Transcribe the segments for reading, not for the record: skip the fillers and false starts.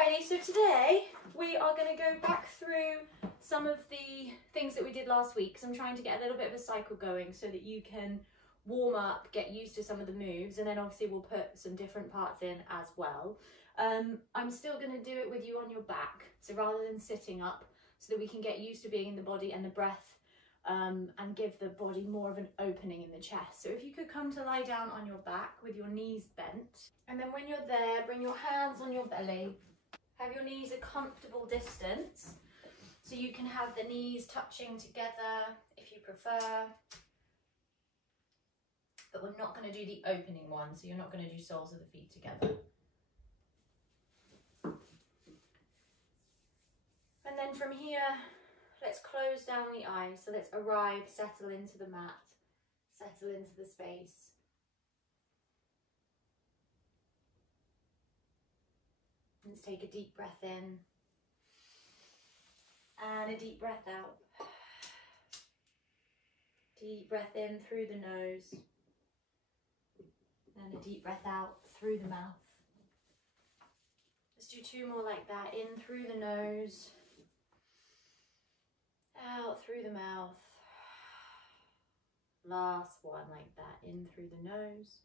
Alrighty, so today we are going to go back through some of the things that we did last week, because I'm trying to get a little bit of a cycle going so that you can warm up, get used to some of the moves, and then obviously we'll put some different parts in as well. I'm still going to do it with you on your back, so rather than sitting up, so that we can get used to being in the body and the breath, and give the body more of an opening in the chest. So if you could come to lie down on your back with your knees bent, and then when you're there, bring your hands on your belly. Have your knees a comfortable distance, so you can have the knees touching together if you prefer. But we're not going to do the opening one, so you're not going to do soles of the feet together. And then from here, let's close down the eyes. So let's arrive, settle into the mat, settle into the space. Let's take a deep breath in and a deep breath out. Deep breath in through the nose and a deep breath out through the mouth. Let's do two more like that. In through the nose, out through the mouth. Last one like that. In through the nose,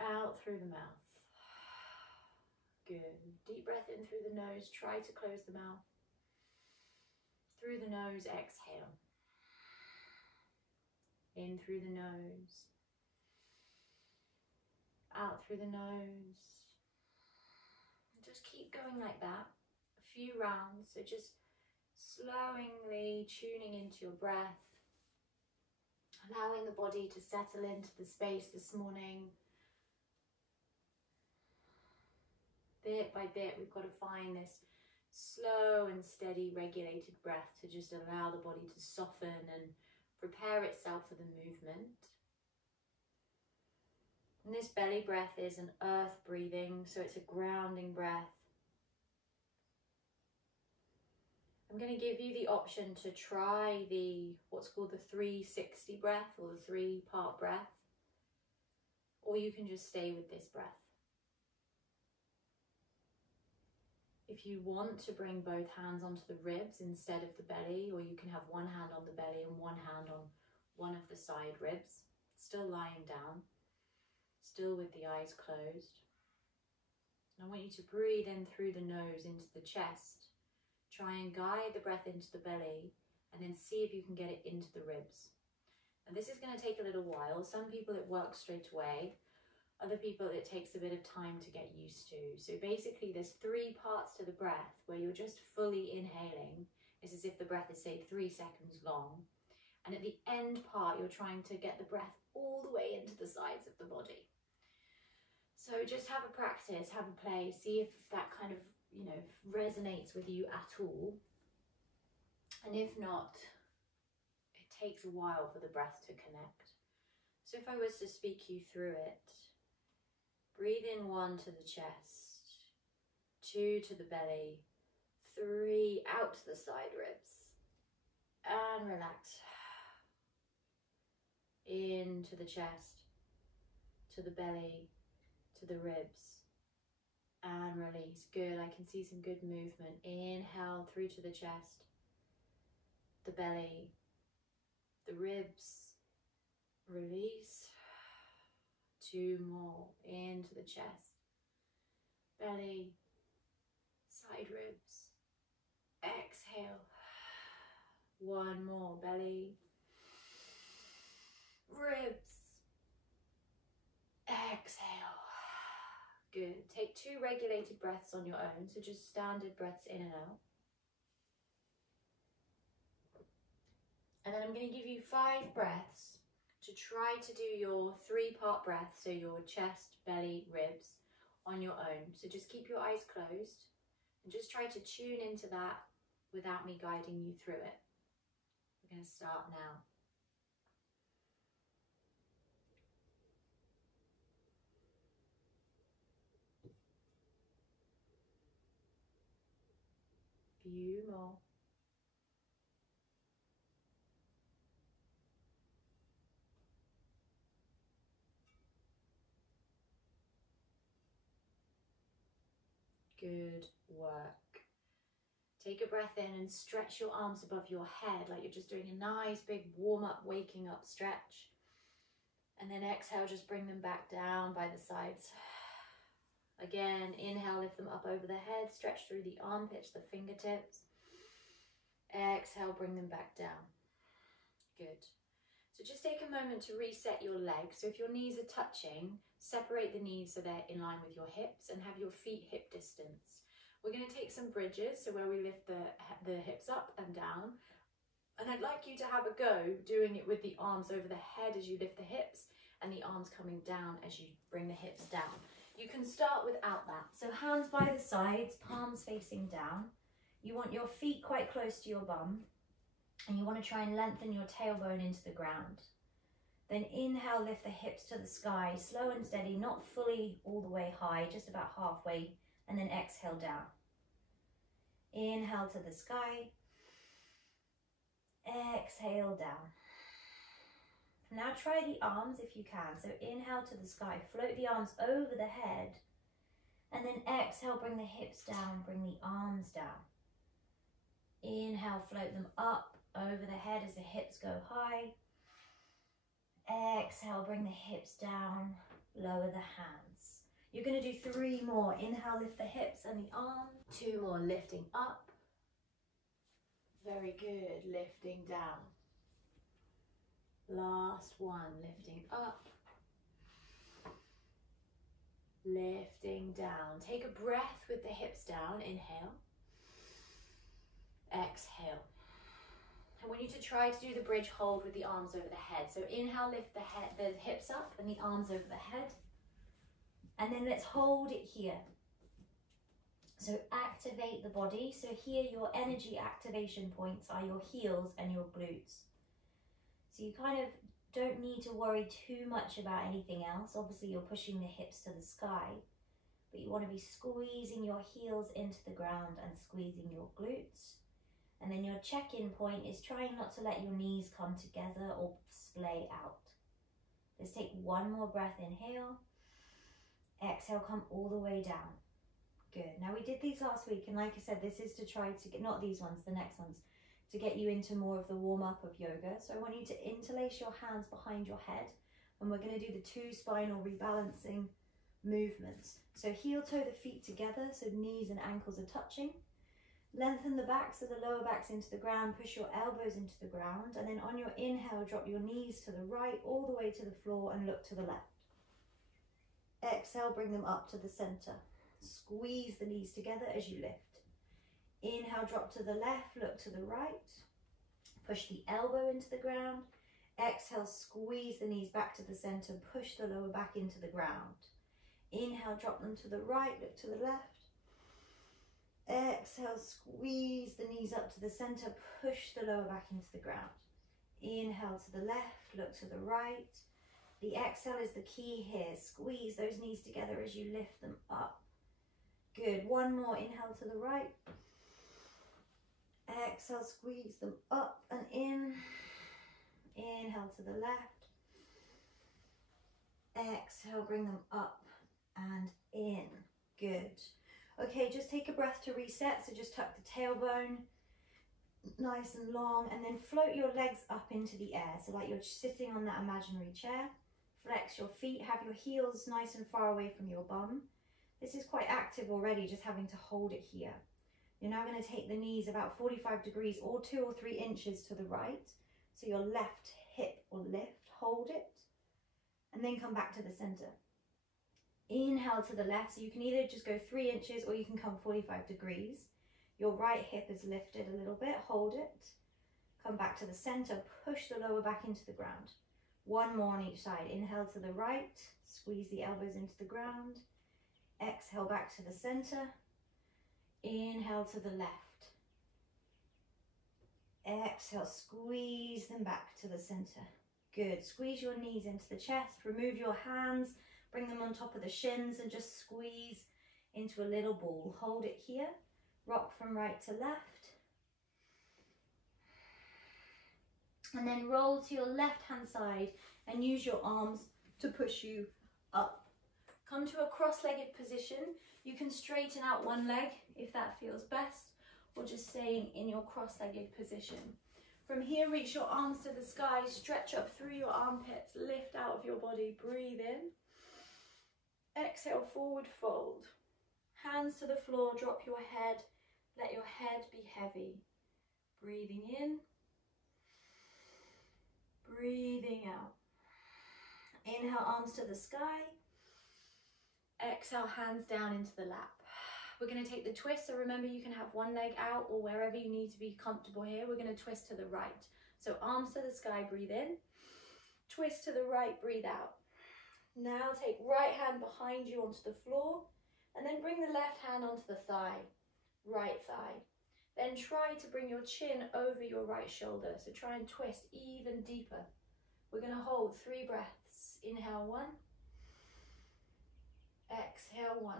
out through the mouth. Good. Deep breath in through the nose. Try to close the mouth. Through the nose, exhale. In through the nose. Out through the nose. Just keep going like that. A few rounds. So just slowly tuning into your breath. Allowing the body to settle into the space this morning. Bit by bit, we've got to find this slow and steady regulated breath to just allow the body to soften and prepare itself for the movement. And this belly breath is an earth breathing, so it's a grounding breath. I'm going to give you the option to try what's called the 360 breath, or the 3-part breath, or you can just stay with this breath. If you want to bring both hands onto the ribs instead of the belly, or you can have one hand on the belly and one hand on one of the side ribs, still lying down, still with the eyes closed. And I want you to breathe in through the nose into the chest. Try and guide the breath into the belly, and then see if you can get it into the ribs. And this is going to take a little while. Some people it works straight away. Other people it takes a bit of time to get used to. So basically there's 3 parts to the breath where you're just fully inhaling. It's as if the breath is, say, 3 seconds long. And at the end part, you're trying to get the breath all the way into the sides of the body. So just have a practice, have a play, see if that kind of, resonates with you at all. And if not, it takes a while for the breath to connect. So if I was to speak you through it, breathe in 1 to the chest, 2 to the belly, 3 out to the side ribs, and relax. Into the chest, to the belly, to the ribs, and release. Good, I can see some good movement. Inhale through to the chest, the belly, the ribs, release. 2 more, into the chest, belly, side ribs, exhale. 1 more, belly, ribs, exhale. Good. Take 2 regulated breaths on your own, so just standard breaths in and out. And then I'm going to give you 5 breaths to try to do your 3-part breath, so your chest, belly, ribs, on your own. So just keep your eyes closed and just try to tune into that without me guiding you through it. We're going to start now. Few more. Good work. Take a breath in and stretch your arms above your head like you're just doing a nice big warm up, waking up stretch. And then exhale, just bring them back down by the sides. Again, inhale, lift them up over the head, stretch through the armpits, the fingertips. Exhale, bring them back down. Good. So just take a moment to reset your legs. So if your knees are touching, separate the knees so they're in line with your hips and have your feet hip distance. We're going to take some bridges, so where we lift the hips up and down. And I'd like you to have a go doing it with the arms over the head as you lift the hips and the arms coming down as you bring the hips down. You can start without that. So hands by the sides, palms facing down. You want your feet quite close to your bum. And you want to try and lengthen your tailbone into the ground. Then inhale, lift the hips to the sky, slow and steady, not fully all the way high, just about halfway, and then exhale down. Inhale to the sky, exhale down. Now try the arms if you can. So inhale to the sky, float the arms over the head, and then exhale, bring the hips down, bring the arms down. Inhale, float them up over the head as the hips go high. Exhale, bring the hips down, lower the hands. You're going to do 3 more. Inhale, lift the hips and the arm. 2 more, lifting up. Very good, lifting down. Last one, lifting up. Lifting down. Take a breath with the hips down. Inhale. Exhale. I want you to try to do the bridge hold with the arms over the head. So inhale, lift the hips up and the arms over the head. And then let's hold it here. So activate the body. So here your energy activation points are your heels and your glutes. So you kind of don't need to worry too much about anything else. Obviously you're pushing the hips to the sky, but you want to be squeezing your heels into the ground and squeezing your glutes. And then your check-in point is trying not to let your knees come together or splay out. Let's take 1 more breath. Inhale. Exhale, come all the way down. Good. Now we did these last week, and like I said, this is to try to get, not these ones, the next ones, to get you into more of the warm-up of yoga. So I want you to interlace your hands behind your head, and we're going to do the 2 spinal rebalancing movements. So heel toe the feet together, so knees and ankles are touching. Lengthen the backs of the lower backs into the ground, push your elbows into the ground, and then on your inhale, drop your knees to the right, all the way to the floor, and look to the left. Exhale, bring them up to the center. Squeeze the knees together as you lift. Inhale, drop to the left, look to the right. Push the elbow into the ground. Exhale, squeeze the knees back to the center, push the lower back into the ground. Inhale, drop them to the right, look to the left. Exhale, squeeze the knees up to the center, push the lower back into the ground. Inhale to the left, look to the right. The exhale is the key here. Squeeze those knees together as you lift them up. Good. 1 more. Inhale to the right. Exhale, squeeze them up and in. Inhale to the left. Exhale, bring them up and in. Good. Okay, just take a breath to reset. So just tuck the tailbone nice and long, and then float your legs up into the air. So like you're sitting on that imaginary chair. Flex your feet, have your heels nice and far away from your bum. This is quite active already, just having to hold it here. You're now going to take the knees about 45 degrees or 2 or 3 inches to the right. So your left hip will lift, hold it, and then come back to the center. Inhale to the left, so you can either just go 3 inches or you can come 45 degrees. Your right hip is lifted a little bit, hold it, come back to the center, push the lower back into the ground. 1 more on each side. Inhale to the right, squeeze the elbows into the ground. Exhale back to the center. Inhale to the left. Exhale, squeeze them back to the center. Good. Squeeze your knees into the chest. Remove your hands, bring them on top of the shins and just squeeze into a little ball. Hold it here. Rock from right to left. And then roll to your left hand side and use your arms to push you up. Come to a cross-legged position. You can straighten out one leg if that feels best, or just staying in your cross-legged position. From here, reach your arms to the sky, stretch up through your armpits, lift out of your body, breathe in. Exhale, forward fold. Hands to the floor, drop your head, let your head be heavy. Breathing in, breathing out. Inhale, arms to the sky. Exhale, hands down into the lap. We're going to take the twist, so remember you can have one leg out or wherever you need to be comfortable here. We're going to twist to the right. So arms to the sky, breathe in. Twist to the right, breathe out. Now take right hand behind you onto the floor, and then bring the left hand onto the thigh, right thigh. Then try to bring your chin over your right shoulder. So try and twist even deeper. We're going to hold 3 breaths. Inhale 1. Exhale 1.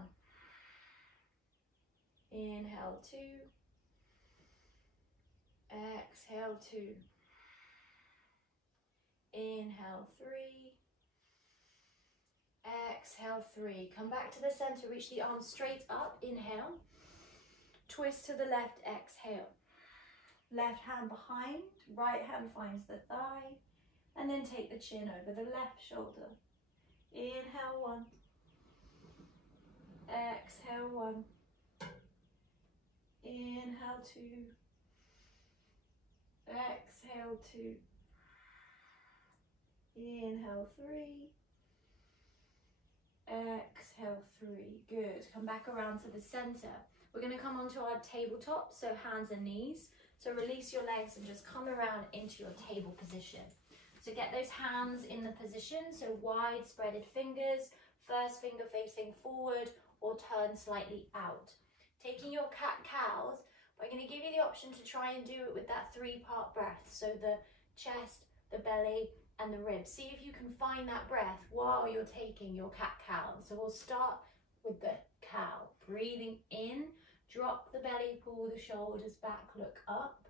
Inhale 2. Exhale 2. Inhale 3. Exhale 3. Come back to the center. Reach the arms straight up. Inhale. Twist to the left. Exhale. Left hand behind. Right hand finds the thigh. And then take the chin over the left shoulder. Inhale 1. Exhale 1. Inhale 2. Exhale 2. Inhale 3. Exhale 3. Good. Come back around to the center. We're going to come onto our tabletop, so hands and knees. So release your legs and just come around into your table position. So get those hands in the position, so wide spreaded fingers, first finger facing forward or turn slightly out. Taking your cat-cows, we're going to give you the option to try and do it with that 3-part breath. So the chest, the belly and the ribs. See if you can find that breath while you're taking your cat-cow. So we'll start with the cow. Breathing in, drop the belly, pull the shoulders back, look up.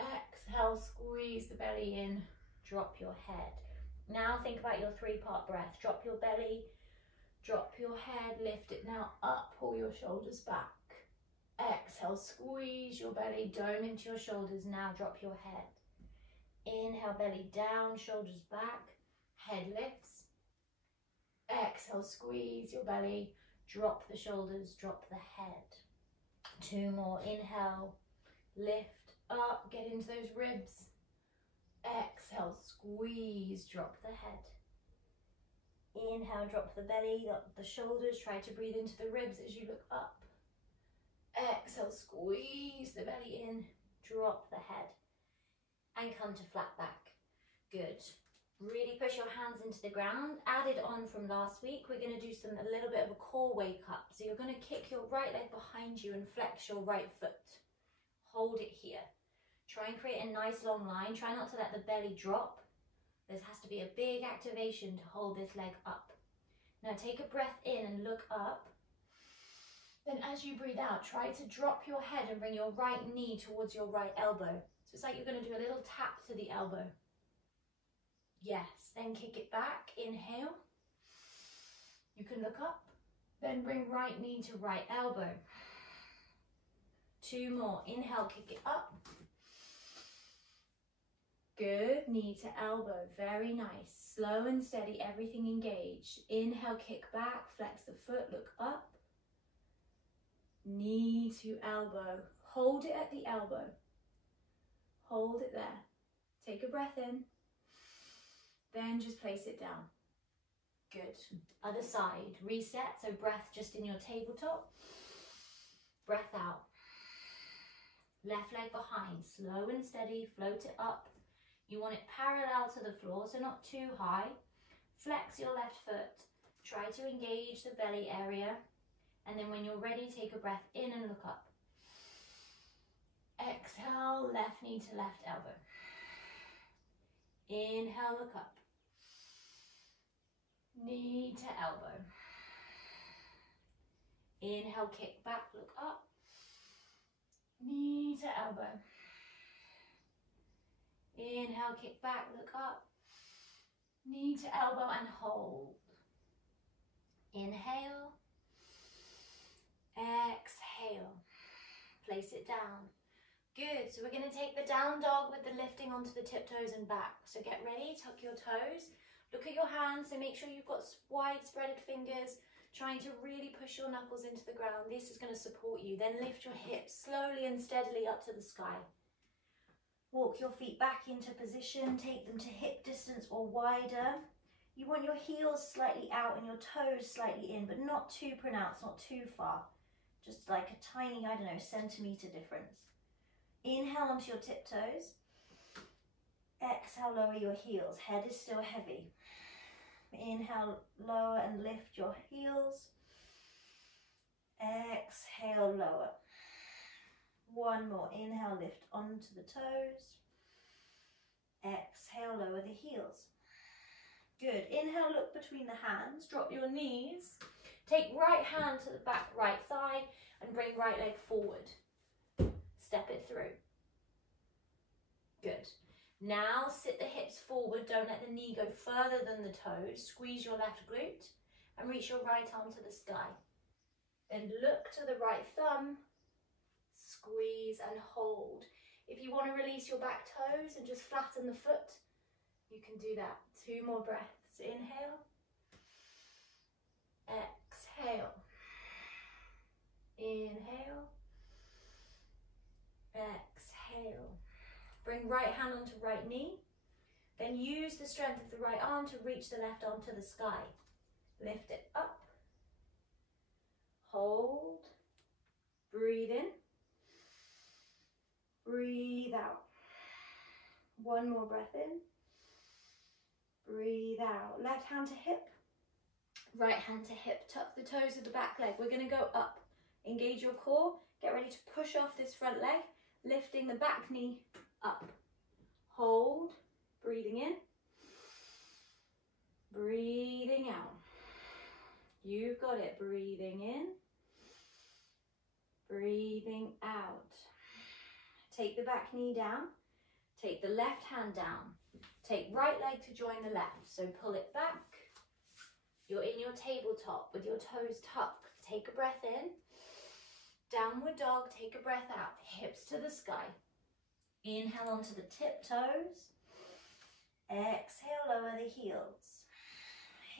Exhale, squeeze the belly in, drop your head. Now think about your 3-part breath. Drop your belly, drop your head, lift it now up, pull your shoulders back. Exhale, squeeze your belly, dome into your shoulders, now drop your head. Inhale, belly down, shoulders back, head lifts. Exhale, squeeze your belly, drop the shoulders, drop the head. 2 more, inhale, lift up, get into those ribs. Exhale, squeeze, drop the head. Inhale, drop the belly, up the shoulders, try to breathe into the ribs as you look up. Exhale, squeeze the belly in, drop the head. And come to flat back. Good. Really push your hands into the ground. Added on from last week, we're going to do a little bit of a core wake up. So you're going to kick your right leg behind you and flex your right foot. Hold it here. Try and create a nice long line. Try not to let the belly drop. There has to be a big activation to hold this leg up. Now take a breath in and look up. Then as you breathe out, try to drop your head and bring your right knee towards your right elbow. So it's like you're going to do a little tap to the elbow. Yes, then kick it back, inhale. You can look up, then bring right knee to right elbow. 2 more, inhale, kick it up. Good, knee to elbow, very nice. Slow and steady, everything engaged. Inhale, kick back, flex the foot, look up. Knee to elbow, hold it at the elbow. Hold it there. Take a breath in. Then just place it down. Good. Other side. Reset. So breath just in your tabletop. Breath out. Left leg behind. Slow and steady. Float it up. You want it parallel to the floor, so not too high. Flex your left foot. Try to engage the belly area. And then when you're ready, take a breath in and look up. Exhale, left knee to left elbow. Inhale, look up. Knee to elbow. Inhale, kick back, look up. Knee to elbow. Inhale, kick back, look up. Knee to elbow and hold. Inhale, place it down. Good, so we're going to take the down dog with the lifting onto the tiptoes and back. So get ready, tuck your toes, look at your hands, so make sure you've got wide spreaded fingers, trying to really push your knuckles into the ground. This is going to support you. Then lift your hips slowly and steadily up to the sky. Walk your feet back into position, take them to hip distance or wider. You want your heels slightly out and your toes slightly in, but not too pronounced, not too far. Just like a tiny, I don't know, centimetre difference. Inhale onto your tiptoes. Exhale, lower your heels. Head is still heavy. Inhale, lower and lift your heels. Exhale, lower. One more. Inhale, lift onto the toes. Exhale, lower the heels. Good. Inhale, look between the hands. Drop your knees. Take right hand to the back right thigh and bring right leg forward. Step it through. Good. Now sit the hips forward. Don't let the knee go further than the toes. Squeeze your left glute and reach your right arm to the sky. Then look to the right thumb. Squeeze and hold. If you want to release your back toes and just flatten the foot, you can do that. 2 more breaths. Inhale. Exhale. Inhale. Exhale. Bring right hand onto right knee. Then use the strength of the right arm to reach the left arm to the sky. Lift it up. Hold. Breathe in. Breathe out. 1 more breath in. Breathe out. Left hand to hip. Right hand to hip. Tuck the toes of the back leg. We're going to go up. Engage your core. Get ready to push off this front leg. Lifting the back knee up. Hold. Breathing in. Breathing out. You've got it. Breathing in. Breathing out. Take the back knee down. Take the left hand down. Take right leg to join the left. So pull it back. You're in your tabletop with your toes tucked. Take a breath in. Downward dog. Take a breath out. Hips to the sky. Inhale onto the tiptoes. Exhale, lower the heels.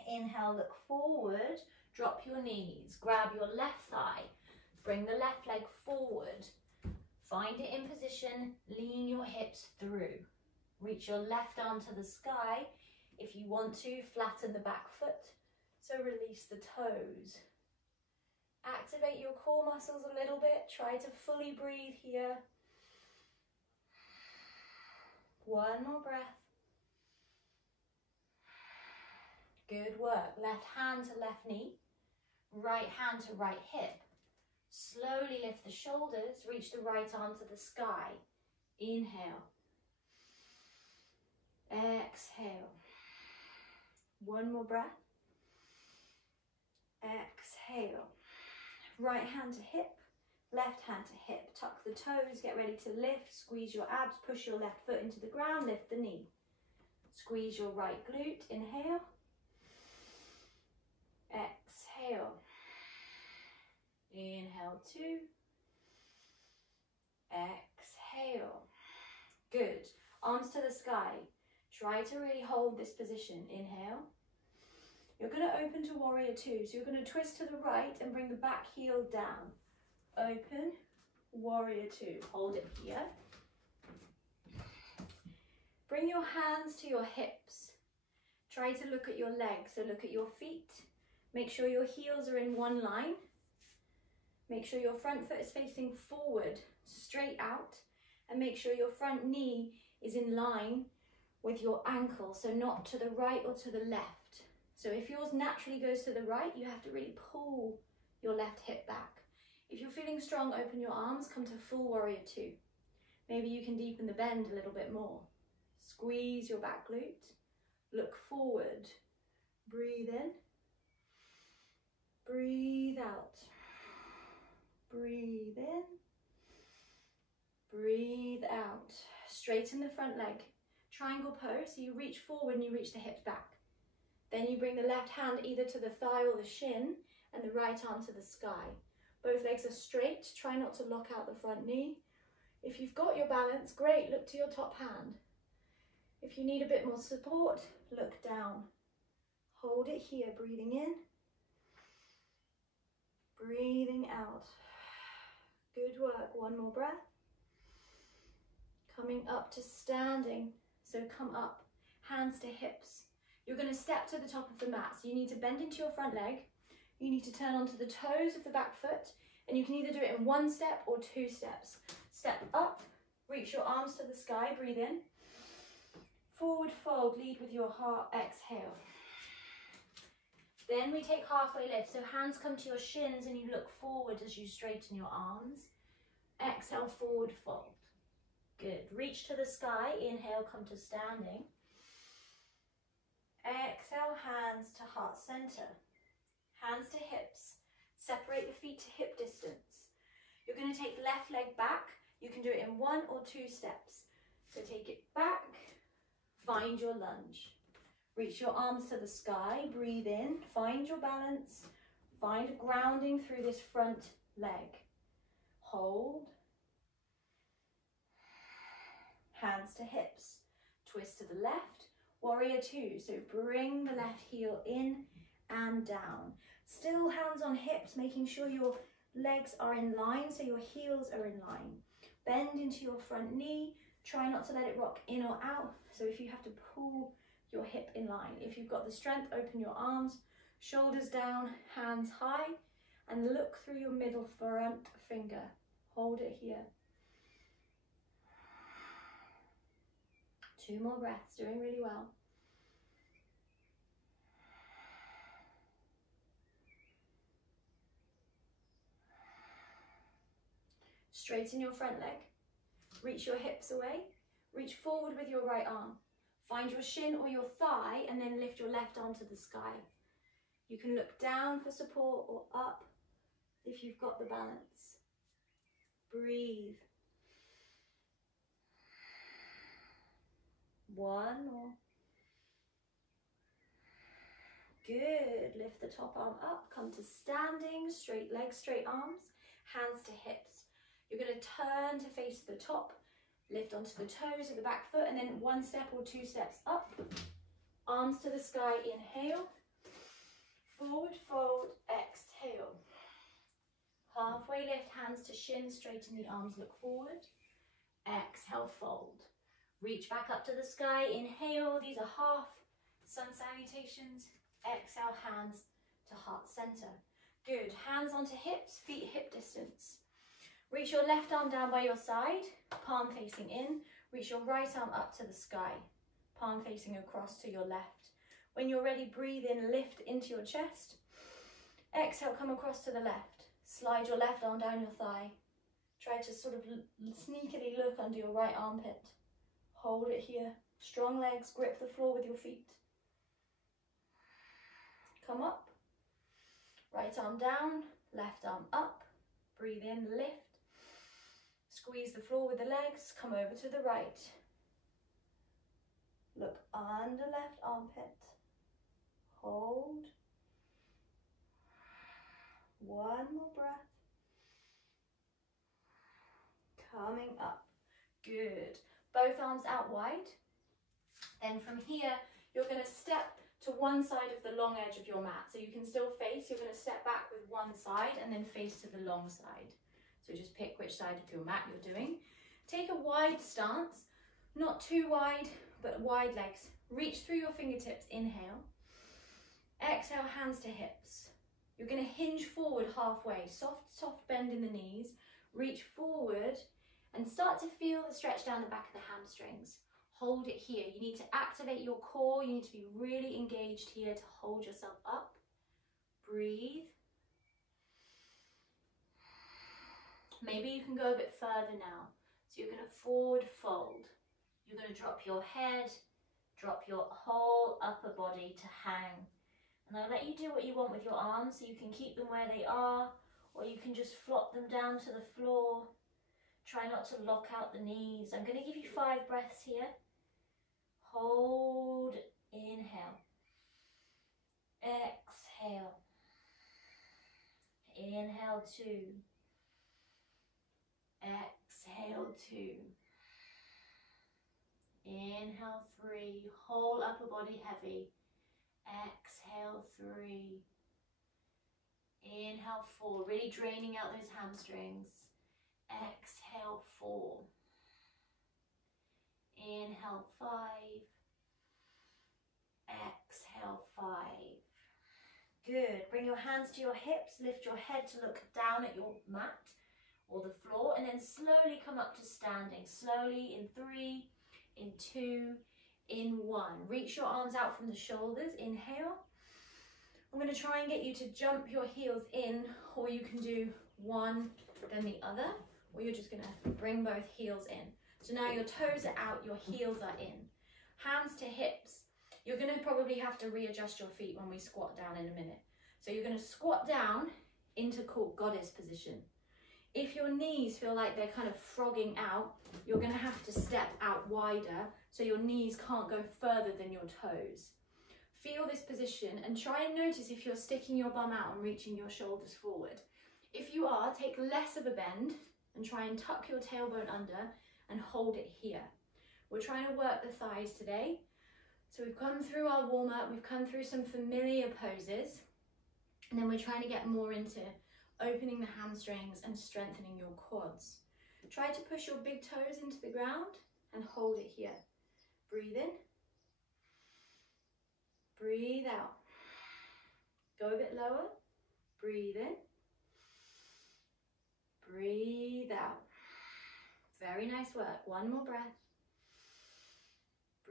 Inhale, look forward. Drop your knees. Grab your left thigh. Bring the left leg forward. Find it in position. Lean your hips through. Reach your left arm to the sky. If you want to, flatten the back foot. So release the toes. Activate your core muscles a little bit. Try to fully breathe here. 1 more breath. Good work. Left hand to left knee. Right hand to right hip. Slowly lift the shoulders. Reach the right arm to the sky. Inhale. Exhale. 1 more breath. Exhale. Right hand to hip. Left hand to hip. Tuck the toes. Get ready to lift. Squeeze your abs. Push your left foot into the ground. Lift the knee. Squeeze your right glute. Inhale. Exhale. Inhale 2. Exhale. Good. Arms to the sky. Try to really hold this position. Inhale. You're going to open to warrior 2. So you're going to twist to the right and bring the back heel down. Open, warrior 2. Hold it here. Bring your hands to your hips. Try to look at your legs. So look at your feet. Make sure your heels are in one line. Make sure your front foot is facing forward, straight out. And make sure your front knee is in line with your ankle. So not to the right or to the left. So if yours naturally goes to the right, you have to really pull your left hip back. If you're feeling strong, open your arms, come to full warrior 2. Maybe you can deepen the bend a little bit more. Squeeze your back glute. Look forward. Breathe in. Breathe out. Breathe in. Breathe out. Straighten the front leg. Triangle pose, so you reach forward and you reach the hips back. Then you bring the left hand either to the thigh or the shin and the right arm to the sky. Both legs are straight. Try not to lock out the front knee. If you've got your balance, great, look to your top hand. If you need a bit more support, look down. Hold it here, breathing in, breathing out. Good work, one more breath. Coming up to standing, so come up, hands to hips. You're going to step to the top of the mat, so you need to bend into your front leg. You need to turn onto the toes of the back foot, and you can either do it in one step or two steps. Step up, reach your arms to the sky, breathe in. Forward fold, lead with your heart, exhale. Then we take halfway lift, so hands come to your shins and you look forward as you straighten your arms. Exhale, forward fold. Good. Reach to the sky, inhale, come to standing. Exhale, hands to heart center. Hands to hips. Separate the feet to hip distance. You're going to take left leg back. You can do it in one or two steps. So take it back, find your lunge. Reach your arms to the sky, breathe in, find your balance, find a grounding through this front leg. Hold. Hands to hips. Twist to the left, warrior two. So bring the left heel in and down. Still hands on hips, making sure your legs are in line, so your heels are in line. Bend into your front knee. Try not to let it rock in or out. So if you have to pull your hip in line. If you've got the strength, open your arms, shoulders down, hands high, and look through your middle front finger. Hold it here. 2 more breaths, doing really well. Straighten your front leg. Reach your hips away. Reach forward with your right arm. Find your shin or your thigh and then lift your left arm to the sky. You can look down for support or up if you've got the balance. Breathe. 1 more. Good. Lift the top arm up. Come to standing. Straight legs, straight arms. Hands to hips. You're going to turn to face the top. Lift onto the toes of the back foot and then 1 step or 2 steps up. Arms to the sky, inhale. Forward fold, exhale. Halfway lift, hands to shins, straighten the arms, look forward. Exhale, fold. Reach back up to the sky, inhale. These are half sun salutations. Exhale, hands to heart center. Good, hands onto hips, feet hip distance. Reach your left arm down by your side, palm facing in. Reach your right arm up to the sky, palm facing across to your left. When you're ready, breathe in, lift into your chest. Exhale, come across to the left. Slide your left arm down your thigh. Try to sort of sneakily look under your right armpit. Hold it here. Strong legs, grip the floor with your feet. Come up. Right arm down, left arm up. Breathe in, lift. Squeeze the floor with the legs, come over to the right. Look under left armpit. Hold. 1 more breath. Coming up. Good. Both arms out wide. Then from here, you're going to step to one side of the long edge of your mat. So you can still face, you're going to step back with one side and then face to the long side. So just pick which side of your mat you're doing. Take a wide stance, not too wide, but wide legs. Reach through your fingertips, inhale. Exhale, hands to hips. You're going to hinge forward halfway, soft bend in the knees. Reach forward and start to feel the stretch down the back of the hamstrings. Hold it here. You need to activate your core. You need to be really engaged here to hold yourself up. Breathe. Maybe you can go a bit further now. So you're going to forward fold. You're going to drop your head, drop your whole upper body to hang. And I'll let you do what you want with your arms, so you can keep them where they are, or you can just flop them down to the floor. Try not to lock out the knees. I'm going to give you 5 breaths here. Hold, inhale. Exhale. Inhale, 2. Exhale, 2. Inhale, 3. Whole upper body heavy. Exhale, 3. Inhale, 4. Really draining out those hamstrings. Exhale, 4. Inhale, 5. Exhale, 5. Good. Bring your hands to your hips. Lift your head to look down at your mat or the floor, and then slowly come up to standing. Slowly in 3, in 2, in 1. Reach your arms out from the shoulders. Inhale. I'm going to try and get you to jump your heels in, or you can do one then the other, or you're just going to bring both heels in. So now your toes are out, your heels are in. Hands to hips. You're going to probably have to readjust your feet when we squat down in a minute. So you're going to squat down into goddess position. If your knees feel like they're kind of frogging out, you're going to have to step out wider so your knees can't go further than your toes. Feel this position and try and notice if you're sticking your bum out and reaching your shoulders forward. If you are, take less of a bend and try and tuck your tailbone under and hold it here. We're trying to work the thighs today. So we've come through our warm-up, we've come through some familiar poses, and then we're trying to get more into opening the hamstrings and strengthening your quads. Try to push your big toes into the ground and hold it here. Breathe in. Breathe out. Go a bit lower. Breathe in. Breathe out. Very nice work. One more breath.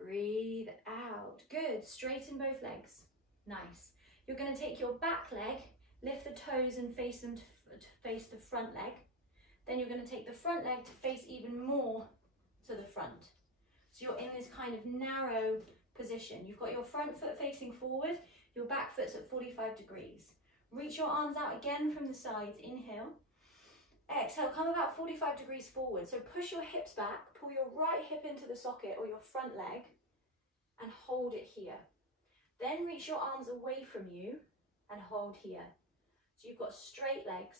Breathe out. Good. Straighten both legs. Nice. You're going to take your back leg, lift the toes and face them to face the front leg. Then you're going to take the front leg to face even more to the front. So you're in this kind of narrow position. You've got your front foot facing forward, your back foot's at 45 degrees. Reach your arms out again from the sides. Inhale. Exhale, come about 45 degrees forward. So push your hips back, pull your right hip into the socket or your front leg and hold it here. Then reach your arms away from you and hold here. So you've got straight legs,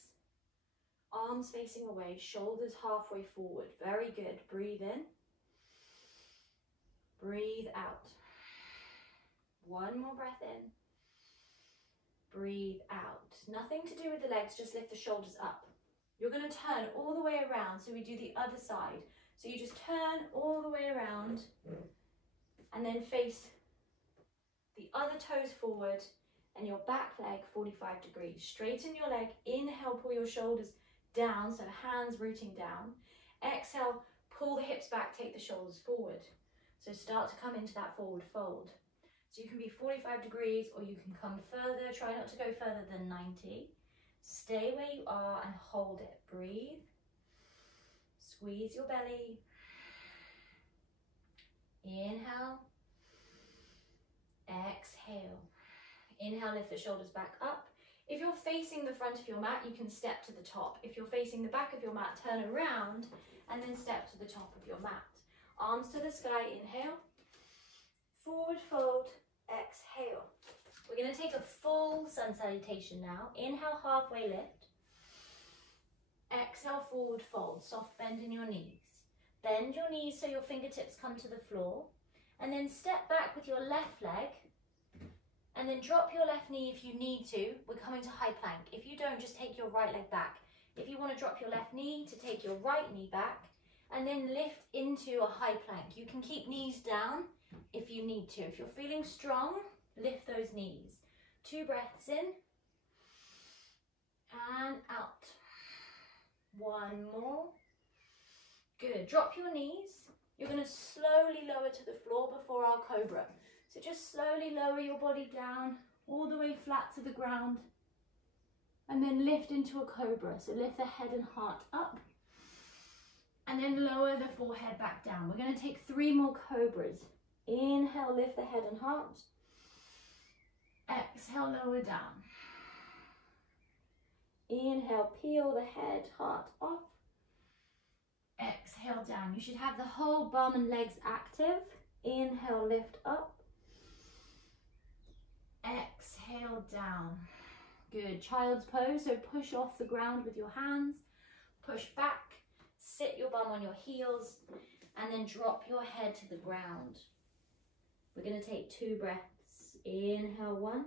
arms facing away, shoulders halfway forward. Very good. Breathe in. Breathe out. One more breath in. Breathe out. Nothing to do with the legs, just lift the shoulders up. You're going to turn all the way around, so we do the other side. So you just turn all the way around and then face the other toes forward and your back leg 45 degrees. Straighten your leg. Inhale, pull your shoulders down, so hands rooting down. Exhale, pull the hips back, take the shoulders forward. So start to come into that forward fold. So you can be 45 degrees or you can come further. Try not to go further than 90. Stay where you are and hold it. Breathe. Squeeze your belly. Inhale. Exhale. Inhale, lift the shoulders back up. If you're facing the front of your mat, you can step to the top. If you're facing the back of your mat, turn around and then step to the top of your mat. Arms to the sky. Inhale. Forward fold. Exhale. We're going to take a full sun salutation now. Inhale, halfway lift. Exhale, forward fold. Soft bend in your knees. Bend your knees so your fingertips come to the floor. And then step back with your left leg. And then drop your left knee if you need to. We're coming to high plank. If you don't, just take your right leg back. If you want to drop your left knee, to take your right knee back. And then lift into a high plank. You can keep knees down if you need to. If you're feeling strong, lift those knees. 2 breaths in and out. 1 more. Good. Drop your knees. You're going to slowly lower to the floor before our cobra. So just slowly lower your body down all the way flat to the ground and then lift into a cobra. So lift the head and heart up and then lower the forehead back down. We're going to take 3 more cobras. Inhale, lift the head and heart. Exhale, lower down. Inhale, peel the head, heart off. Exhale, down. You should have the whole bum and legs active. Inhale, lift up. Exhale, down. Good. Child's pose, so push off the ground with your hands, push back, sit your bum on your heels, and then drop your head to the ground. We're going to take 2 breaths. Inhale 1.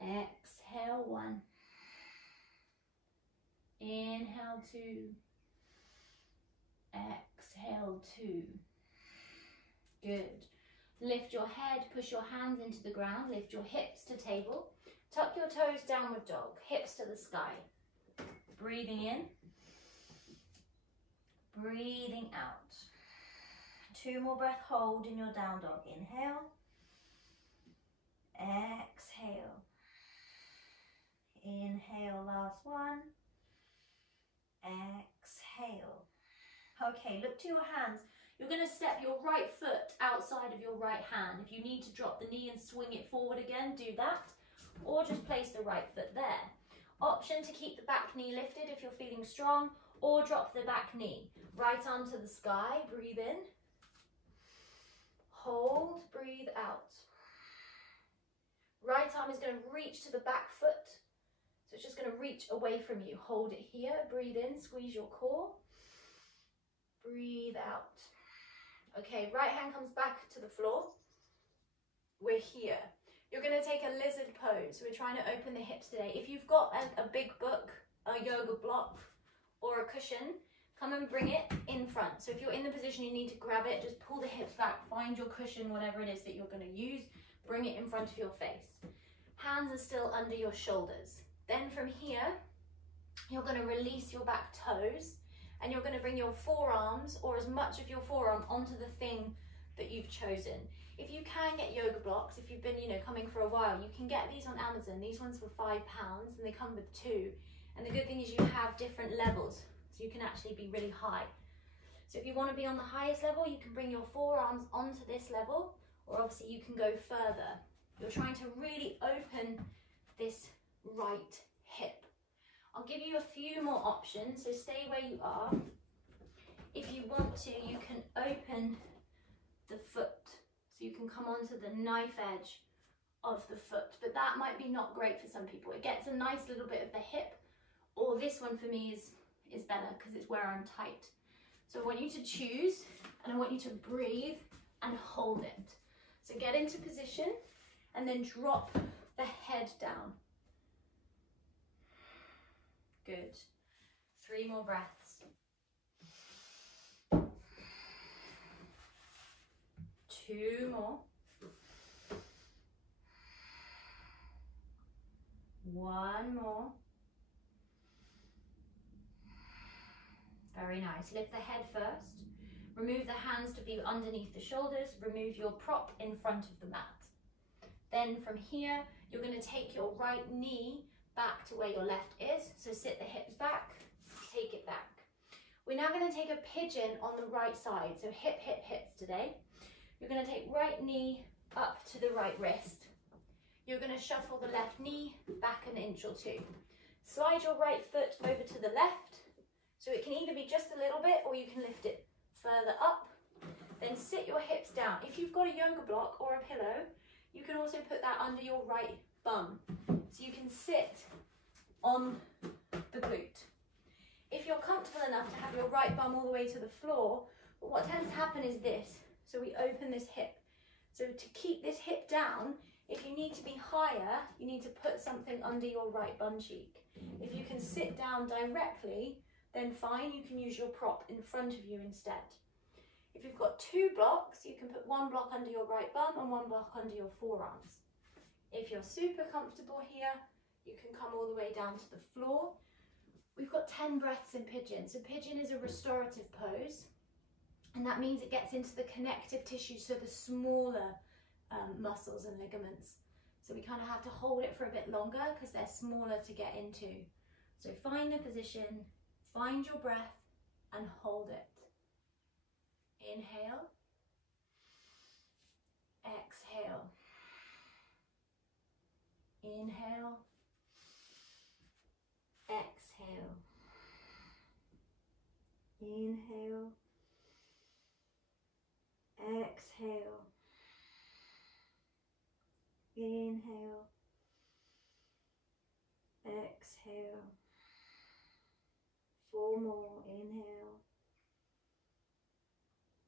Exhale 1. Inhale 2. Exhale 2. Good. Lift your head, push your hands into the ground, lift your hips to table. Tuck your toes, downward dog, hips to the sky. Breathing in. Breathing out. 2 more breath hold in your down dog. Inhale. Exhale. Inhale, last one. Exhale. Okay, look to your hands. You're going to step your right foot outside of your right hand. If you need to drop the knee and swing it forward again, do that. Or just place the right foot there. Option to keep the back knee lifted if you're feeling strong, or drop the back knee. Right arm to the sky, breathe in. Hold, breathe out. Right arm is going to reach to the back foot. So it's just going to reach away from you. Hold it here, breathe in, squeeze your core. Breathe out. Okay, right hand comes back to the floor. We're here. You're going to take a lizard pose. We're trying to open the hips today. If you've got a big book, a yoga block, or a cushion, come and bring it in front. So if you're in the position you need to grab it, just pull the hips back, find your cushion, whatever it is that you're going to use, bring it in front of your face. Hands are still under your shoulders. Then from here, you're going to release your back toes, and you're going to bring your forearms, or as much of your forearm, onto the thing that you've chosen. If you can get yoga blocks, if you've been, coming for a while, you can get these on Amazon. These ones for £5, and they come with 2. And the good thing is you have different levels, so you can actually be really high. So if you want to be on the highest level, you can bring your forearms onto this level, or obviously you can go further. You're trying to really open this right hip. I'll give you a few more options, so stay where you are. If you want to, you can open the foot, so you can come onto the knife edge of the foot, but that might be not great for some people. It gets a nice little bit of the hip, or this one for me is better because it's where I'm tight. So I want you to choose, and I want you to breathe and hold it. So get into position and then drop the head down. Good. 3 more breaths. 2 more. 1 more. Very nice. Lift the head first. Remove the hands to be underneath the shoulders. Remove your prop in front of the mat. Then from here, you're going to take your right knee back to where your left is. So sit the hips back, take it back. We're now going to take a pigeon on the right side. So hip, hip, hips today. You're going to take right knee up to the right wrist. You're going to shuffle the left knee back an inch or 2. Slide your right foot over to the left. So it can either be just a little bit, or you can lift it further up. Then sit your hips down. If you've got a yoga block or a pillow, you can also put that under your right bum. So you can sit on the glute. If you're comfortable enough to have your right bum all the way to the floor, what tends to happen is this. So we open this hip. So to keep this hip down, if you need to be higher, you need to put something under your right bum cheek. If you can sit down directly, then fine, you can use your prop in front of you instead. If you've got 2 blocks, you can put 1 block under your right bum and 1 block under your forearms. If you're super comfortable here, you can come all the way down to the floor. We've got 10 breaths in pigeon. So pigeon is a restorative pose, and that means it gets into the connective tissue, so the smaller muscles and ligaments. So we kind of have to hold it for a bit longer because they're smaller to get into. So find the position, find your breath, and hold it. Inhale, exhale, inhale, exhale, inhale, exhale, inhale, exhale. 4 more, inhale,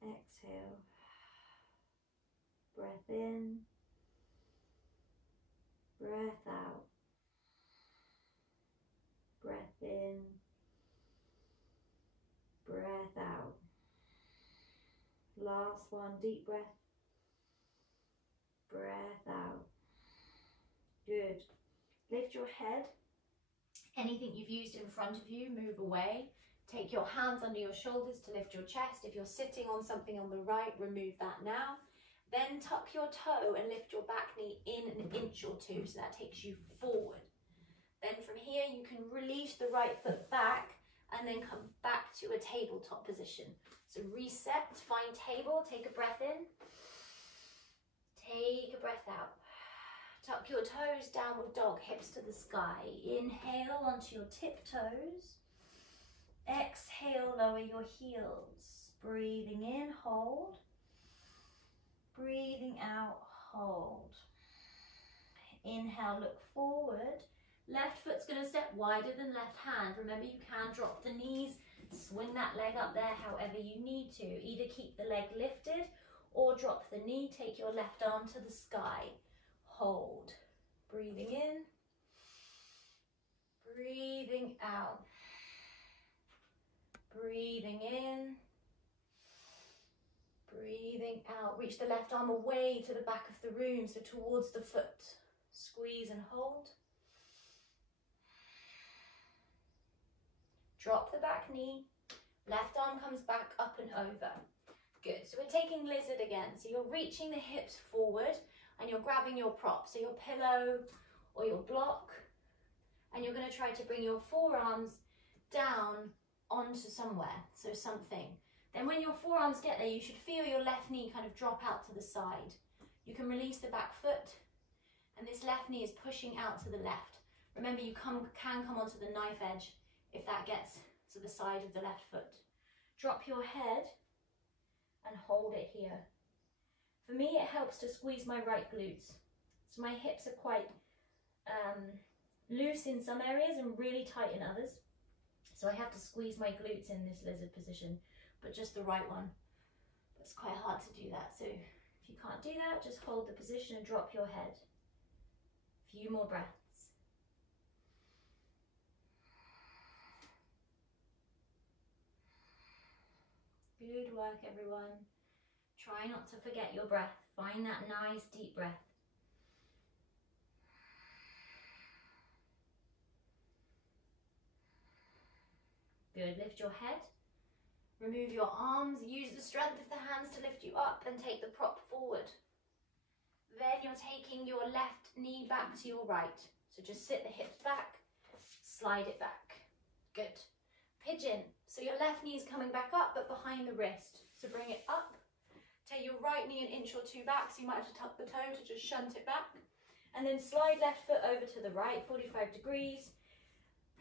exhale, breath in, breath out, breath in, breath out. Last one, deep breath, breath out. Good. Lift your head. Anything you've used in front of you, move away. Take your hands under your shoulders to lift your chest. If you're sitting on something on the right, remove that now. Then tuck your toe and lift your back knee in an inch or two, so that takes you forward. Then from here, you can release the right foot back and then come back to a tabletop position. So reset, find table, take a breath in, take a breath out. Tuck your toes, downward dog, hips to the sky. Inhale onto your tiptoes. Exhale, lower your heels. Breathing in, hold. Breathing out, hold. Inhale, look forward. Left foot's going to step wider than left hand. Remember, you can drop the knees, swing that leg up there however you need to. Either keep the leg lifted or drop the knee, take your left arm to the sky. Hold. Breathing in, breathing out, breathing in, breathing out. Reach the left arm away to the back of the room, so towards the foot. Squeeze and hold. Drop the back knee, left arm comes back up and over. Good, so we're taking lizard again. So you're reaching the hips forward and you're grabbing your prop, so your pillow or your block, and you're going to try to bring your forearms down onto somewhere, so something. Then when your forearms get there, you should feel your left knee kind of drop out to the side. You can release the back foot, and this left knee is pushing out to the left. Remember, you can come onto the knife edge if that gets to the side of the left foot. Drop your head and hold it here. For me, it helps to squeeze my right glutes. So my hips are quite loose in some areas and really tight in others. So I have to squeeze my glutes in this lizard position, but just the right one. But it's quite hard to do that. So if you can't do that, just hold the position and drop your head. A few more breaths. Good work, everyone. Try not to forget your breath. Find that nice deep breath. Good, lift your head. Remove your arms. Use the strength of the hands to lift you up and take the prop forward. Then you're taking your left knee back to your right. So just sit the hips back, slide it back. Good. Pigeon. So your left knee is coming back up but behind the wrist. So bring it up. Take your right knee an inch or two back, so you might have to tuck the toe to just shunt it back. And then slide left foot over to the right, 45 degrees.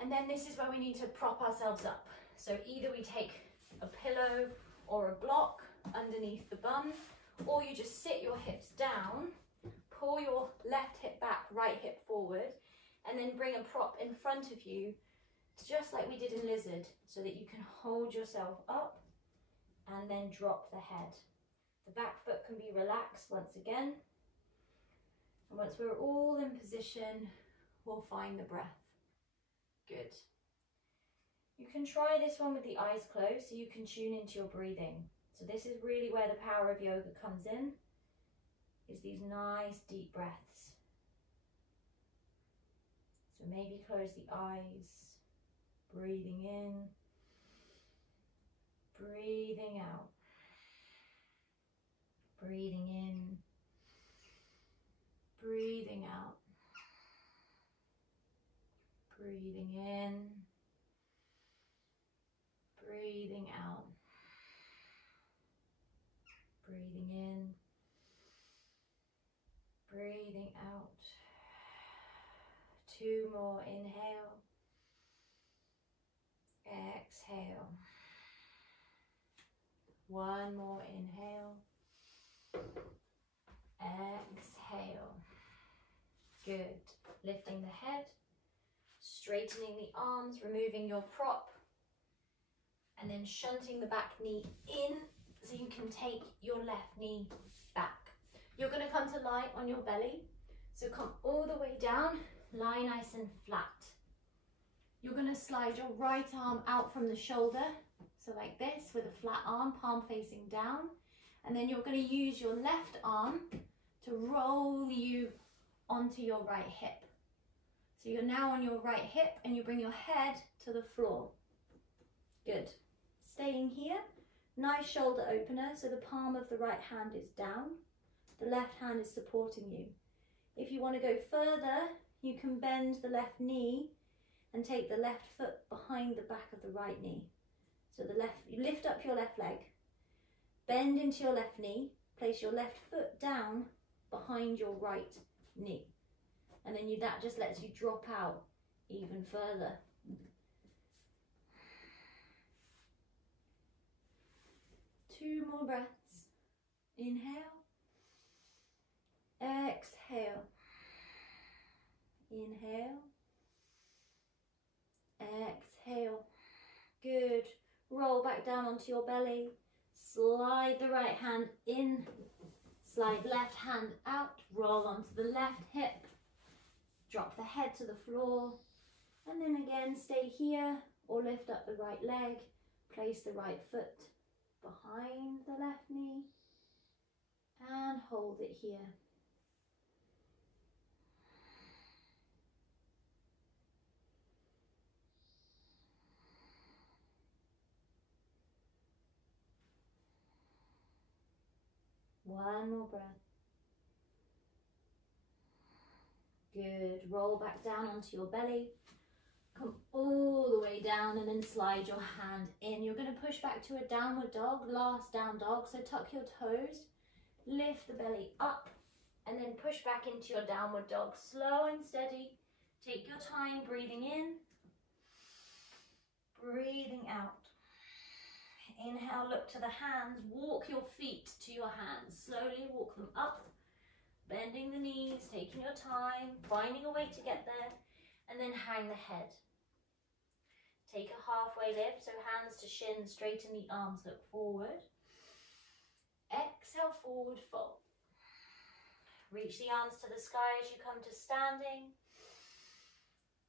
And then this is where we need to prop ourselves up. So either we take a pillow or a block underneath the bum, or you just sit your hips down, pull your left hip back, right hip forward, and then bring a prop in front of you, just like we did in lizard, so that you can hold yourself up and then drop the head. The back foot can be relaxed once again. And once we're all in position, we'll find the breath. Good. You can try this one with the eyes closed so you can tune into your breathing. So this is really where the power of yoga comes in, is these nice deep breaths. So maybe close the eyes, breathing in, breathing out. Breathing in, breathing out, breathing in, breathing out, breathing in, breathing out. 2 more, inhale, exhale. 1 more, inhale. Exhale. Good. Lifting the head, Straightening the arms, removing your prop, and then shunting the back knee in so you can take your left knee back. You're going to come to lie on your belly. So come all the way down, lie nice and flat. You're going to slide your right arm out from the shoulder, so like this with a flat arm, palm facing down. And then you're going to use your left arm to roll you onto your right hip. So you're now on your right hip and you bring your head to the floor. Good. Staying here, nice shoulder opener, so the palm of the right hand is down. The left hand is supporting you. If you want to go further, you can bend the left knee and take the left foot behind the back of the right knee. So you lift up your left leg, bend into your left knee, place your left foot down behind your right knee. And then that just lets you drop out even further. Two more breaths. Inhale. Exhale. Inhale. Exhale. Good. Roll back down onto your belly. Slide the right hand in. Slide left hand out. Roll onto the left hip. Drop the head to the floor. And then again, stay here or lift up the right leg. Place the right foot behind the left knee. And hold it here. One more breath. Good. Roll back down onto your belly. Come all the way down and then slide your hand in. You're going to push back to a downward dog, last down dog. So tuck your toes, lift the belly up, and then push back into your downward dog. Slow and steady. Take your time breathing in, breathing out. Inhale, look to the hands, walk your feet to your hands. Slowly walk them up, bending the knees, taking your time, finding a way to get there, and then hang the head. Take a halfway lift, so hands to shin, straighten the arms, look forward. Exhale, forward fold. Reach the arms to the sky as you come to standing.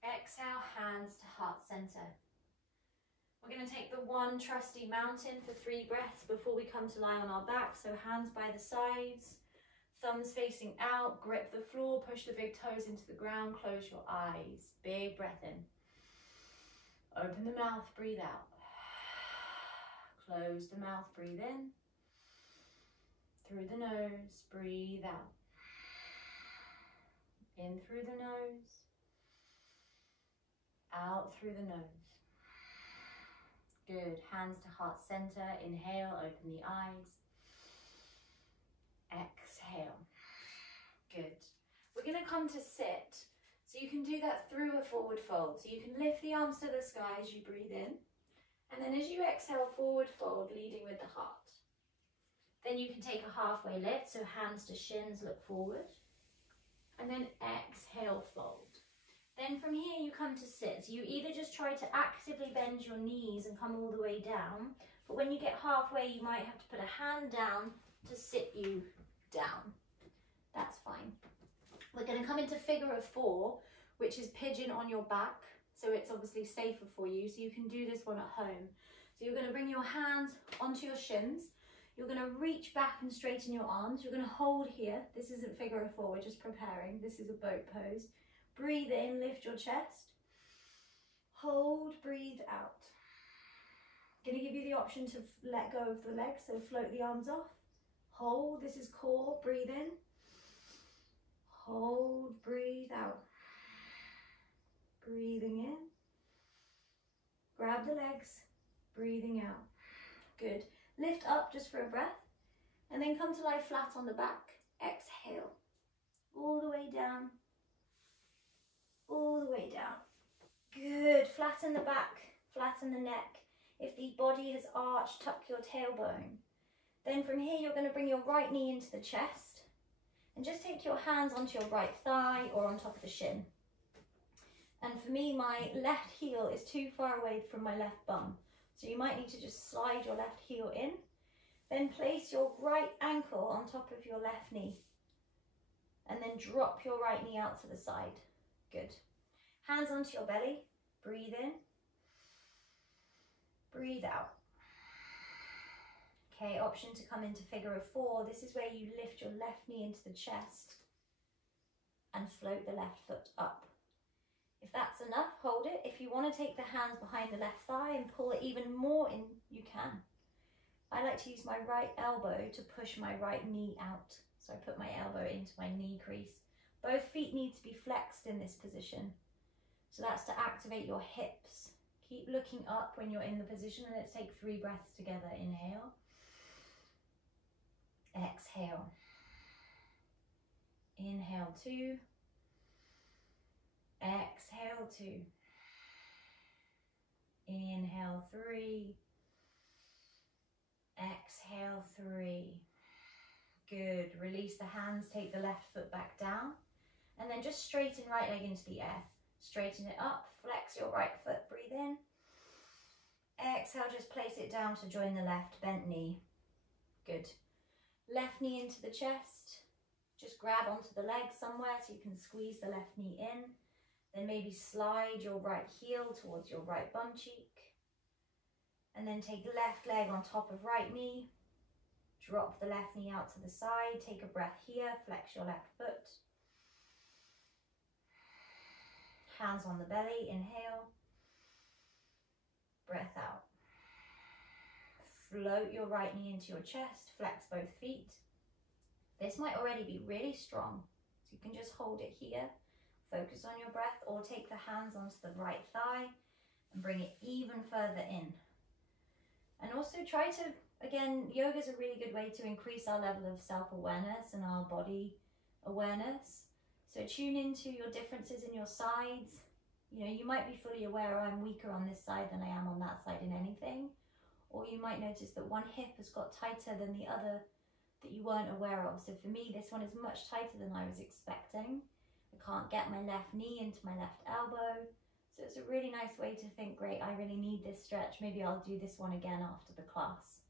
Exhale, hands to heart center. We're going to take the one trusty mountain for 3 breaths before we come to lie on our back. So hands by the sides, thumbs facing out, grip the floor, push the big toes into the ground, close your eyes. Big breath in. Open the mouth, breathe out. Close the mouth, breathe in. Through the nose, breathe out. In through the nose. Out through the nose. Good. Hands to heart center. Inhale, open the eyes. Exhale. Good. We're going to come to sit. So you can do that through a forward fold. So you can lift the arms to the sky as you breathe in. And then as you exhale, forward fold, leading with the heart. Then you can take a halfway lift. So hands to shins, look forward. And then exhale, fold. Then from here you come to sit. So you either just try to actively bend your knees and come all the way down, but when you get halfway you might have to put a hand down to sit you down. That's fine. We're going to come into figure of 4, which is pigeon on your back. So it's obviously safer for you, so you can do this one at home. So you're going to bring your hands onto your shins. You're going to reach back and straighten your arms. You're going to hold here. This isn't figure of 4, we're just preparing. This is a boat pose. Breathe in, lift your chest. Hold, breathe out. Going to give you the option to let go of the legs, so float the arms off. Hold, this is core, breathe in. Hold, breathe out. Breathing in. Grab the legs, breathing out. Good. Lift up just for a breath, and then come to lie flat on the back. Exhale. All the way down. All the way down. Good. Flatten the back, flatten the neck. If the body has arched, tuck your tailbone. Then from here, you're going to bring your right knee into the chest and just take your hands onto your right thigh or on top of the shin. And from me, my left heel is too far away from my left bum. So you might need to just slide your left heel in. Then place your right ankle on top of your left knee. And then drop your right knee out to the side. Good. Hands onto your belly. Breathe in. Breathe out. Okay, option to come into figure of 4. This is where you lift your left knee into the chest and float the left foot up. If that's enough, hold it. If you want to take the hands behind the left thigh and pull it even more in, you can. I like to use my right elbow to push my right knee out. So I put my elbow into my knee crease. Both feet need to be flexed in this position. So that's to activate your hips. Keep looking up when you're in the position, and let's take 3 breaths together. Inhale. Exhale. Inhale 2. Exhale 2. Inhale 3. Exhale 3. Good. Release the hands, take the left foot back down, and then just straighten right leg into the air. Straighten it up, flex your right foot, breathe in. Exhale, just place it down to join the left bent knee. Good. Left knee into the chest. Just grab onto the leg somewhere so you can squeeze the left knee in. Then maybe slide your right heel towards your right bum cheek. And then take left leg on top of right knee. Drop the left knee out to the side. Take a breath here. Flex your left foot. Hands on the belly. Inhale. Breath out. Float your right knee into your chest. Flex both feet. This might already be really strong, so you can just hold it here. Focus on your breath, or take the hands onto the right thigh and bring it even further in. And also try to, again, yoga is a really good way to increase our level of self-awareness and our body awareness. So tune into your differences in your sides. You know, you might be fully aware, I'm weaker on this side than I am on that side in anything. Or you might notice that one hip has got tighter than the other that you weren't aware of. So for me, this one is much tighter than I was expecting. I can't get my left knee into my left elbow. So it's a really nice way to think, great, I really need this stretch. Maybe I'll do this one again after the class.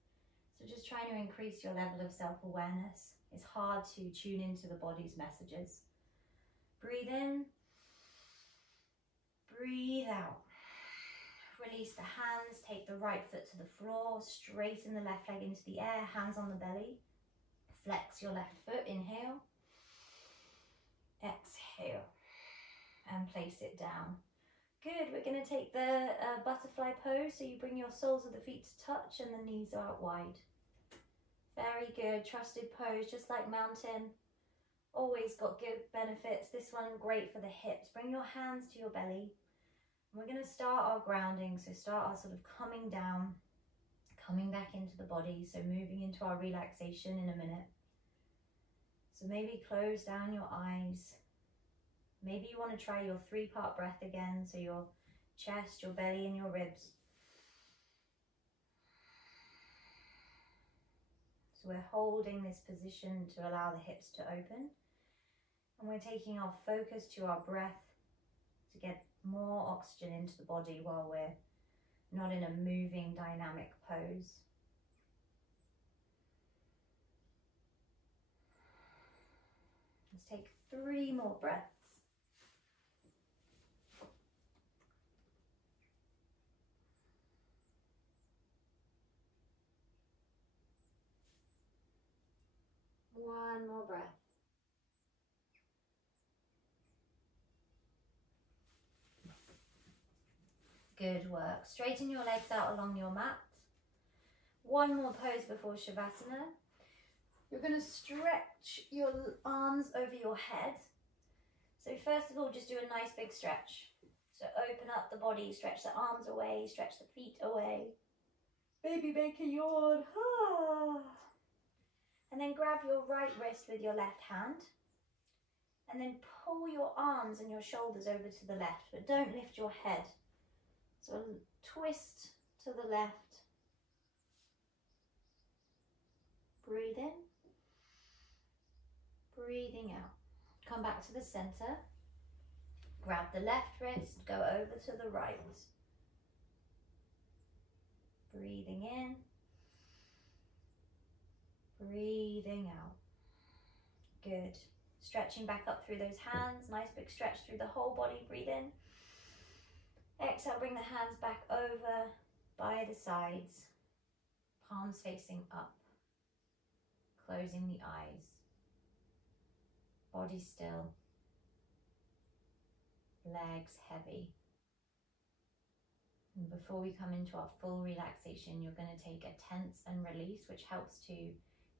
So just trying to increase your level of self-awareness. It's hard to tune into the body's messages. Breathe in. Breathe out. Release the hands, take the right foot to the floor, straighten the left leg into the air, hands on the belly. Flex your left foot, inhale. Exhale. And place it down. Good, we're going to take the butterfly pose, so you bring your soles of the feet to touch and the knees are out wide. Very good, trusted pose, just like mountain. Always got good benefits. This one, great for the hips. Bring your hands to your belly. We're going to start our grounding, so start our sort of coming down, coming back into the body, so moving into our relaxation in a minute. So maybe close down your eyes. Maybe you want to try your 3-part breath again, so your chest, your belly and your ribs. So we're holding this position to allow the hips to open. And we're taking our focus to our breath to get more oxygen into the body while we're not in a moving dynamic pose. Let's take 3 more breaths. One more breath. Good work. Straighten your legs out along your mat. One more pose before Shavasana. You're going to stretch your arms over your head. So first of all, just do a nice big stretch. So open up the body, stretch the arms away, stretch the feet away. Baby make a yawn. And then grab your right wrist with your left hand. And then pull your arms and your shoulders over to the left, but don't lift your head. So twist to the left. Breathe in. Breathing out. Come back to the center. Grab the left wrist, go over to the right. Breathing in, breathing out. Good. Stretching back up through those hands. Nice big stretch through the whole body. Breathe in. Exhale, bring the hands back over by the sides. Palms facing up. Closing the eyes. Body still. Legs heavy. And before we come into our full relaxation, you're going to take a tense and release, which helps to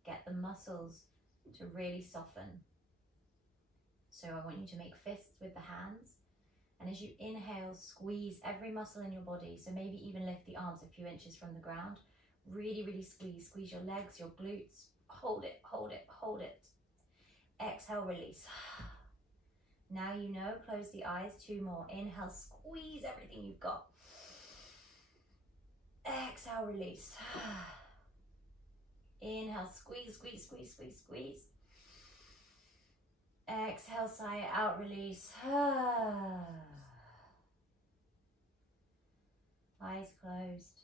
get the muscles to really soften. So I want you to make fists with the hands. And as you inhale, squeeze every muscle in your body. So maybe even lift the arms a few inches from the ground. Really, really squeeze. Squeeze your legs, your glutes. Hold it, hold it, hold it. Exhale, release. Now you know, close the eyes. 2 more. Inhale, squeeze everything you've got. Exhale, release. Inhale, squeeze, squeeze, squeeze, squeeze, squeeze. Exhale, sigh it out, release. Eyes closed.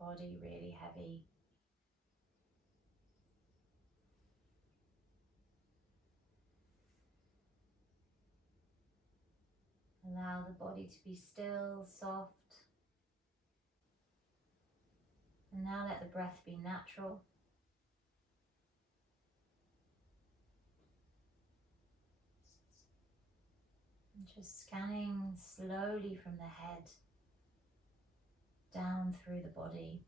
Body really heavy. Allow the body to be still, soft. And now let the breath be natural. And just scanning slowly from the head down through the body.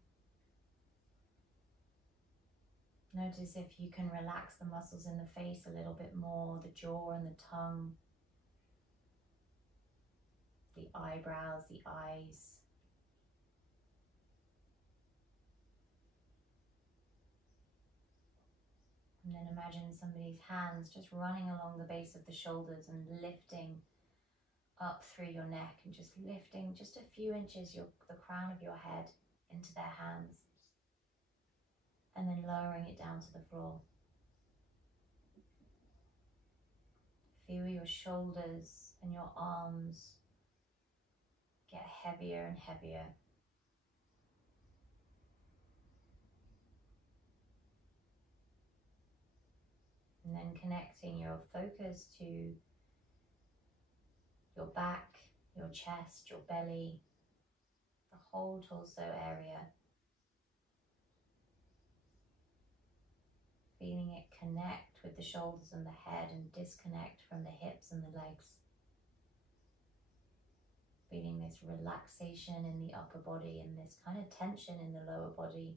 Notice if you can relax the muscles in the face a little bit more, the jaw and the tongue, the eyebrows, the eyes. And then imagine somebody's hands just running along the base of the shoulders and lifting up through your neck, and just lifting just a few inches the crown of your head into their hands, and then lowering it down to the floor. Feel your shoulders and your arms get heavier and heavier. And then connecting your focus to your back, your chest, your belly, the whole torso area. Feeling it connect with the shoulders and the head and disconnect from the hips and the legs. Feeling this relaxation in the upper body and this kind of tension in the lower body.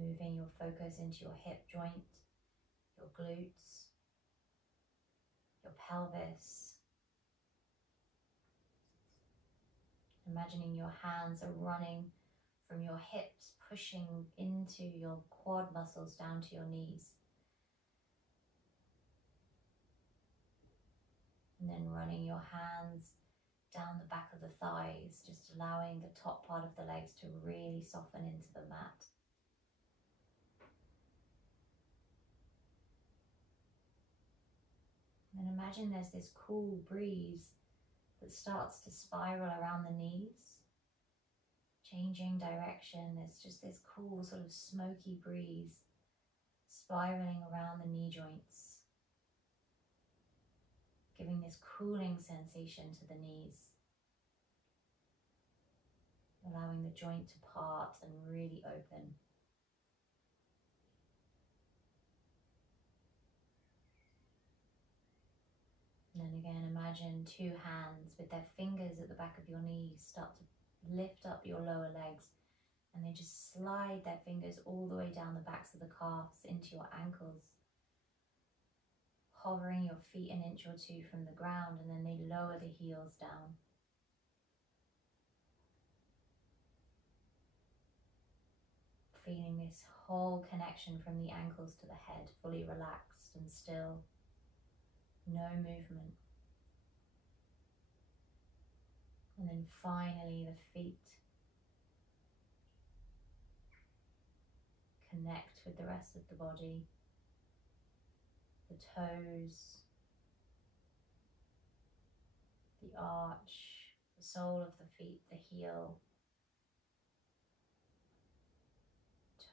Moving your focus into your hip joint, your glutes, your pelvis. Imagining your hands are running from your hips, pushing into your quad muscles down to your knees. And then running your hands down the back of the thighs, just allowing the top part of the legs to really soften into the mat. And imagine there's this cool breeze that starts to spiral around the knees, changing direction. There's just this cool sort of smoky breeze spiraling around the knee joints, giving this cooling sensation to the knees, allowing the joint to part and really open. And then again, imagine 2 hands with their fingers at the back of your knees start to lift up your lower legs, and they just slide their fingers all the way down the backs of the calves into your ankles, hovering your feet an inch or 2 from the ground, and then they lower the heels down. Feeling this whole connection from the ankles to the head, fully relaxed and still. No movement. And then finally the feet. Connect with the rest of the body. The toes, the arch, the sole of the feet, the heel.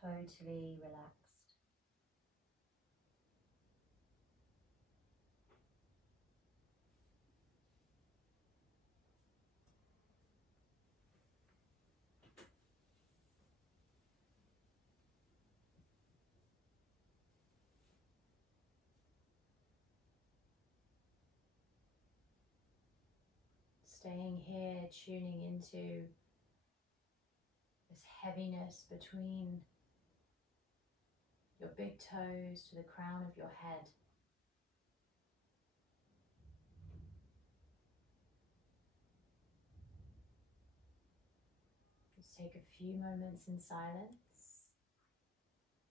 Totally relaxed. Staying here, tuning into this heaviness between your big toes to the crown of your head. Just take a few moments in silence.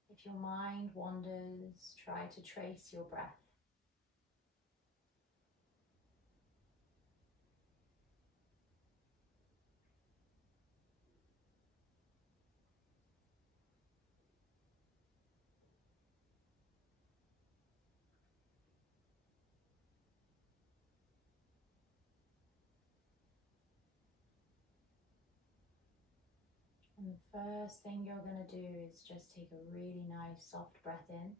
If your mind wanders, try to trace your breath. And the first thing you're going to do is just take a really nice soft breath in.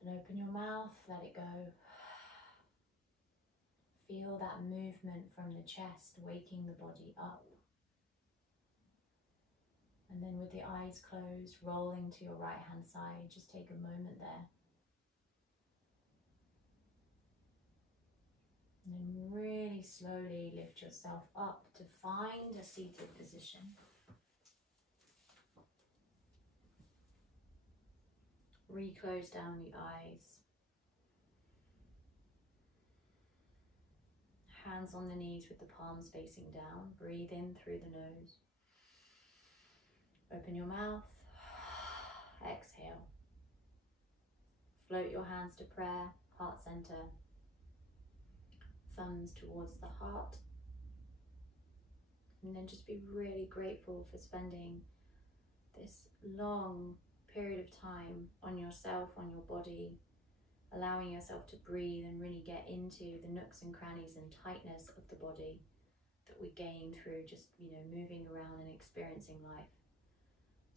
And open your mouth, let it go. Feel that movement from the chest, waking the body up. And then with the eyes closed, rolling to your right hand side, just take a moment there. And then really slowly lift yourself up to find a seated position. Reclose down the eyes. Hands on the knees with the palms facing down. Breathe in through the nose. Open your mouth. Exhale. Float your hands to prayer, heart center. Thumbs towards the heart. And then just be really grateful for spending this long period of time on yourself, on your body, allowing yourself to breathe and really get into the nooks and crannies and tightness of the body that we gain through just, moving around and experiencing life.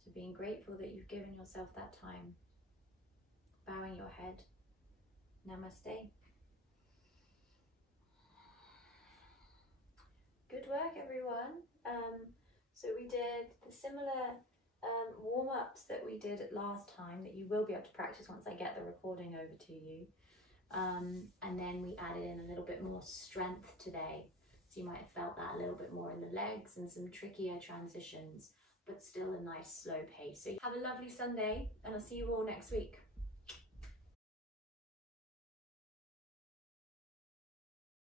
So being grateful that you've given yourself that time. Bowing your head. Namaste. Good work, everyone. So we did the similar warm-ups that we did last time that you will be able to practice once I get the recording over to you. And then we added in a little bit more strength today. So you might have felt that a little bit more in the legs and some trickier transitions, but still a nice slow pace. So have a lovely Sunday and I'll see you all next week.